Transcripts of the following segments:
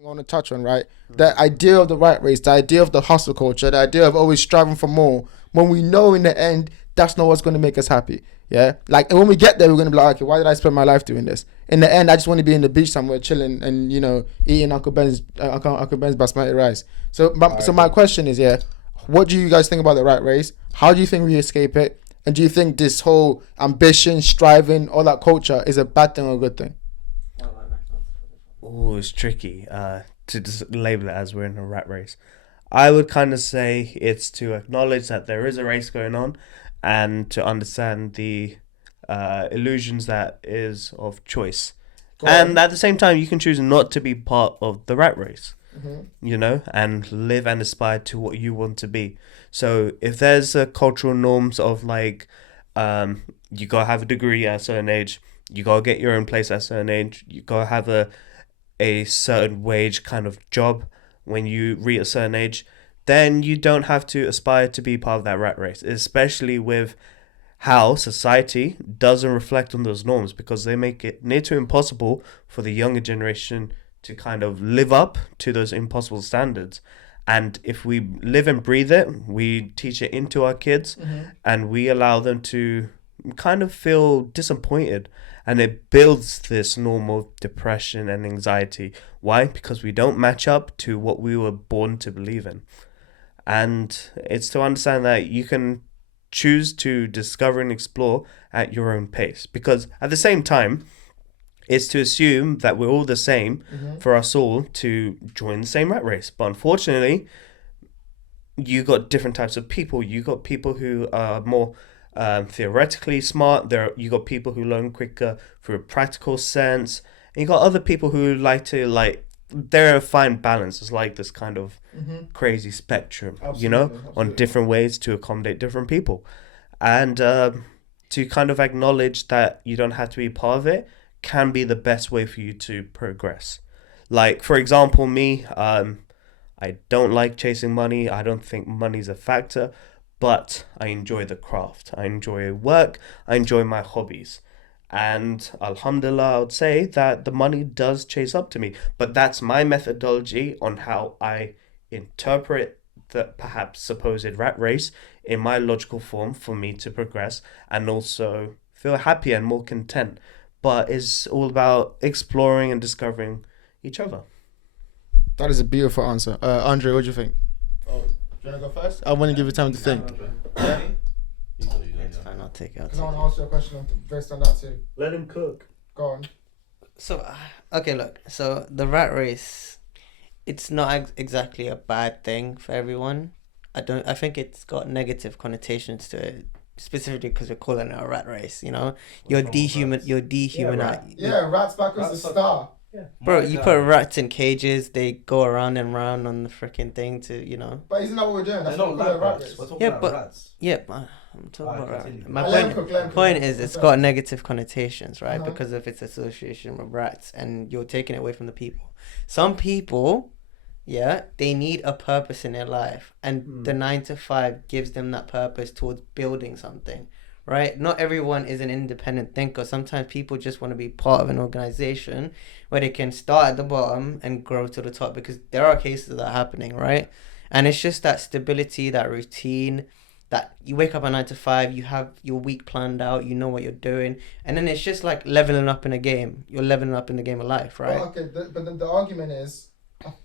I want to touch on, right? The idea of the rat race, the idea of the hustle culture, the idea of always striving for more, when we know in the end that's not what's going to make us happy. Yeah, like, and when we get there, we're going to be like, okay, why did I spend my life doing this? In the end, I just want to be in the beach somewhere chilling and eating Uncle Ben's basmati rice. So my question is, yeah, what do you guys think about the rat race? How do you think we escape it? And do you think this whole ambition, striving, all that culture is a bad thing or a good thing? Oh, it's tricky to just label it as we're in a rat race. I would kind of say it's to acknowledge that there is a race going on and to understand the illusions that is of choice. And at the same time, you can choose not to be part of the rat race, and live and aspire to what you want to be. So if there's cultural norms of like, you gotta have a degree at a certain age, you gotta get your own place at a certain age, you gotta have a certain wage kind of job when you reach a certain age, then you don't have to aspire to be part of that rat race, especially with how society doesn't reflect on those norms because they make it near to impossible for the younger generation to kind of live up to those impossible standards. And if we live and breathe it, we teach it into our kids, and we allow them to kind of feel disappointed, and it builds this normal depression and anxiety. Why? Because we don't match up to what we were born to believe in. And it's to understand that you can choose to discover and explore at your own pace. Because at the same time, it's to assume that we're all the same for us all to join the same rat race. But unfortunately, you got different types of people. You got people who are more theoretically smart. You got people who learn quicker through a practical sense. And you got other people who like to they're a fine balance. It's like this kind of crazy spectrum, on different ways to accommodate different people. And to kind of acknowledge that you don't have to be part of it can be the best way for you to progress. Like, for example, me, I don't like chasing money. I don't think money's a factor, but I enjoy the craft. I enjoy work. I enjoy my hobbies. And alhamdulillah, I would say that the money does chase up to me. But that's my methodology on how I interpret the perhaps supposed rat race in my logical form for me to progress and also feel happier and more content. But it's all about exploring and discovering each other. That is a beautiful answer. Andre, what do you think? Oh, do you want to go first? I want to give you time to think. Yeah? It's fine, I'll take it. Because I want to ask you a question based on that too. Let him cook. Go on. So, okay, look. So the rat race, it's not exactly a bad thing for everyone. I think it's got negative connotations to it, specifically because we're calling it a rat race. You're dehumanizing. Yeah, rats backwards the star. Yeah. Bro, you put rats in cages, they go around and round on the freaking thing to. But isn't that what we're doing? That's They're what not we're calling a rat rats. race. We're talking Yeah, about but- rats. Yeah, I'm talking about continue. rat. My Let him point, cook, let him point cook. is, it's Cook got first. negative connotations, right? Uh-huh. Because of its association with rats, and you're taking it away from the people. Some people, yeah, they need a purpose in their life, and the 9 to 5 gives them that purpose towards building something, right? Not everyone is an independent thinker. Sometimes people just want to be part of an organization where they can start at the bottom and grow to the top, because there are cases of that happening, right? And it's just that stability, that routine, that you wake up at 9 to 5, you have your week planned out, you know what you're doing, and then it's just like leveling up in a game. You're leveling up in the game of life, right? Well, okay, but then the argument is,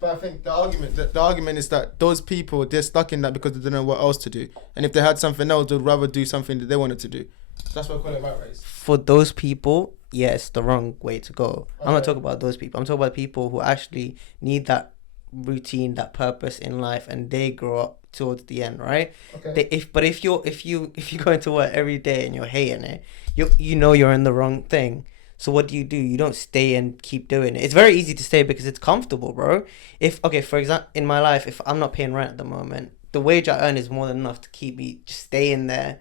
but I think the argument is that those people, they're stuck in that because they don't know what else to do, and if they had something else, they'd rather do something that they wanted to do. That's what I call it rat race. For those people, yes, the wrong way to go. I'm not Okay. talking about those people. I'm talking about people who actually need that routine, that purpose in life, and they grow up towards the end, right? Okay. If you go into work every day and you're hating it, you're in the wrong thing. So what do? You don't stay and keep doing it. It's very easy to stay because it's comfortable, bro. For example, in my life, if I'm not paying rent at the moment, the wage I earn is more than enough to keep me just staying there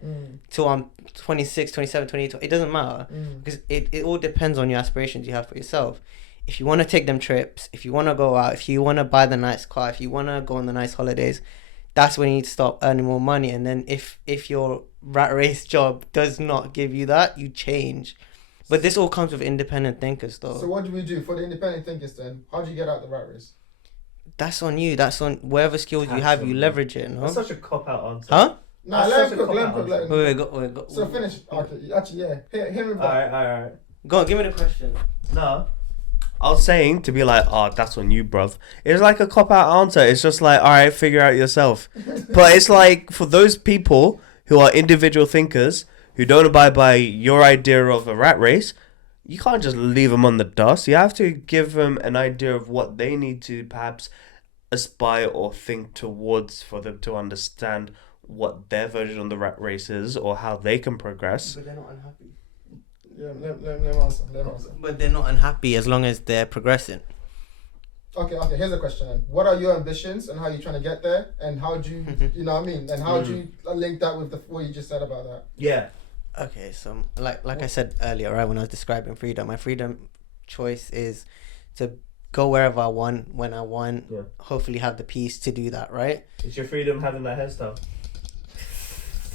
till I'm 26, 27, 28. It doesn't matter because it all depends on your aspirations you have for yourself. If you want to take them trips, if you want to go out, if you want to buy the nice car, if you want to go on the nice holidays, that's when you need to start earning more money. And then if your rat race job does not give you that, you change. But this all comes with independent thinkers, though. So what do we do for the independent thinkers then? How do you get out the rat race? That's on you. That's on whatever skills you That's have. on You you. leverage it. No? That's such a cop out answer. Huh? Nah, That's let such him a cook. Let him cop-out cook. Let him Wait, cook. go. So finish. Okay, actually, yeah. Hear me back. Alright. Go on, give me the question. No. I was saying to be like, oh, that's on you, bruv. It's like a cop out answer. It's just like, alright, figure out yourself. But it's like for those people who are individual thinkers who don't abide by your idea of a rat race, you can't just leave them on the dust. You have to give them an idea of what they need to perhaps aspire or think towards for them to understand what their version of the rat race is or how they can progress. But they're not unhappy. Yeah, let him answer. Let him answer. But they're not unhappy as long as they're progressing. Okay. Here's a question then. What are your ambitions and how you trying to get there? And how do you, you know what I mean? And how do you link that with what you just said about that? Yeah. Okay, so like I said earlier, right, when I was describing freedom, my freedom choice is to go wherever I want, when I want, Yeah. hopefully have the peace to do that, right? It's your freedom having that hairstyle.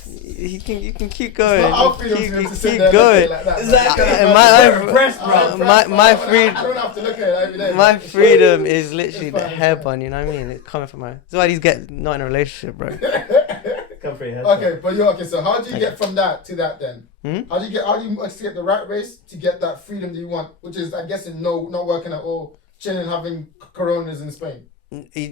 You can keep going. It's not our freedom Keep- to keep sit there going. looking like that. Exactly. My- Impressed, bro. I'm my impressed, bro. freedom- I don't have to look at it every day. My freedom is literally It's the fine, hair it's bun, you know what I mean? It's coming from my. That's why these get not in a relationship, bro. Come for your hairstyle. Okay, but you're okay. So how do you get from that to that then? How do you escape the rat race to get that freedom that you want, which is, I guess, not working at all, chilling, having coronas in Spain.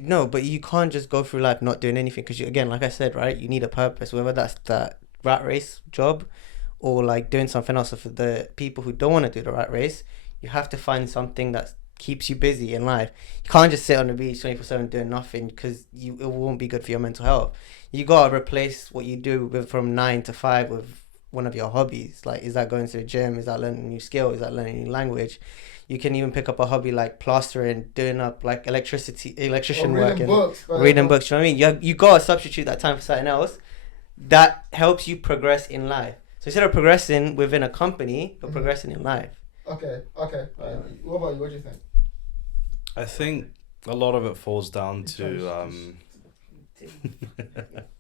No, but you can't just go through life not doing anything because again, like I said, right, you need a purpose, whether that's that rat race job or like doing something else. So for the people who don't want to do the rat race, you have to find something that keeps you busy in life. You can't just sit on the beach 24/7 doing nothing because it won't be good for your mental health. You gotta replace what you do with from 9 to 5 with one of your hobbies. Like, is that going to the gym? Is that learning a new skill? Is that learning a new language? You can even pick up a hobby like plastering, doing up like electrician work, and reading books. You know what I mean? You gotta substitute that time for something else that helps you progress in life. So instead of progressing within a company, you're progressing in life. Okay. What about you? What do you think? I think a lot of it falls down to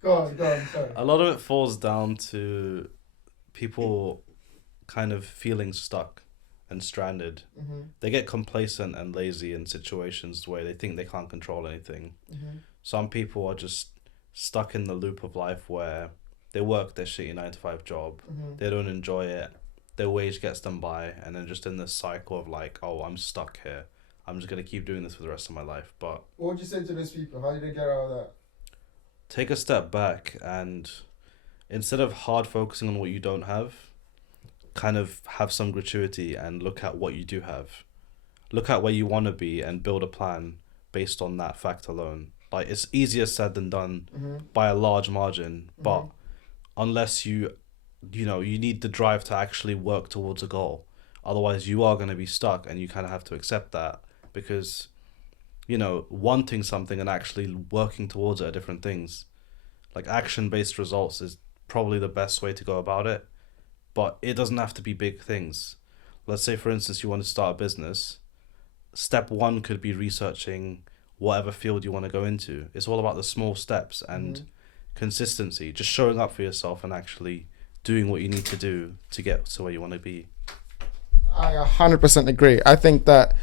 Go on. Sorry. a lot of it falls down to people kind of feeling stuck and stranded. Mm-hmm. They get complacent and lazy in situations where they think they can't control anything. Mm-hmm. Some people are just stuck in the loop of life where they work their shitty 9-to-5 job. Mm-hmm. They don't enjoy it. Their wage gets them by, and then just in this cycle of like, oh, I'm stuck here. I'm just gonna keep doing this for the rest of my life. But What would you say to those people? How do they get out of that? take a step back and instead of hard focusing on what you don't have, kind of have some gratuity and look at what you do have. Look at where you want to be and build a plan based on that fact alone. Like, it's easier said than done by a large margin, but unless you need the drive to actually work towards a goal. Otherwise, you are going to be stuck, and you kind of have to accept that because, wanting something and actually working towards it are different things. Like, action-based results is probably the best way to go about it, but it doesn't have to be big things. Let's say, for instance, you want to start a business. Step 1 could be researching whatever field you want to go into. It's all about the small steps and consistency, just showing up for yourself and actually doing what you need to do to get to where you want to be. I 100% agree. I think that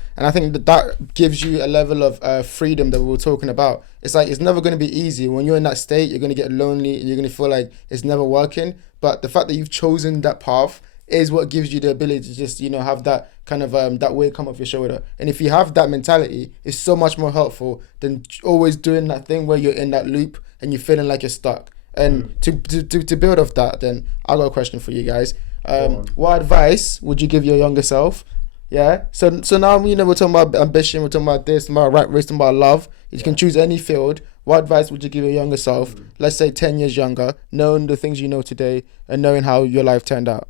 gives you a level of freedom that we were talking about. It's like, it's never going to be easy. When you're in that state, you're going to get lonely and you're going to feel like it's never working. But the fact that you've chosen that path is what gives you the ability to just, have that kind of, that weight come off your shoulder. And if you have that mentality, it's so much more helpful than always doing that thing where you're in that loop and you're feeling like you're stuck. And to build off that, then I got a question for you guys. What advice would you give your younger self? Yeah. So now we're talking about ambition, we're talking about this, about rat race, about love. You can choose any field. What advice would you give your younger self? Let's say 10 years younger, knowing the things you know today and knowing how your life turned out.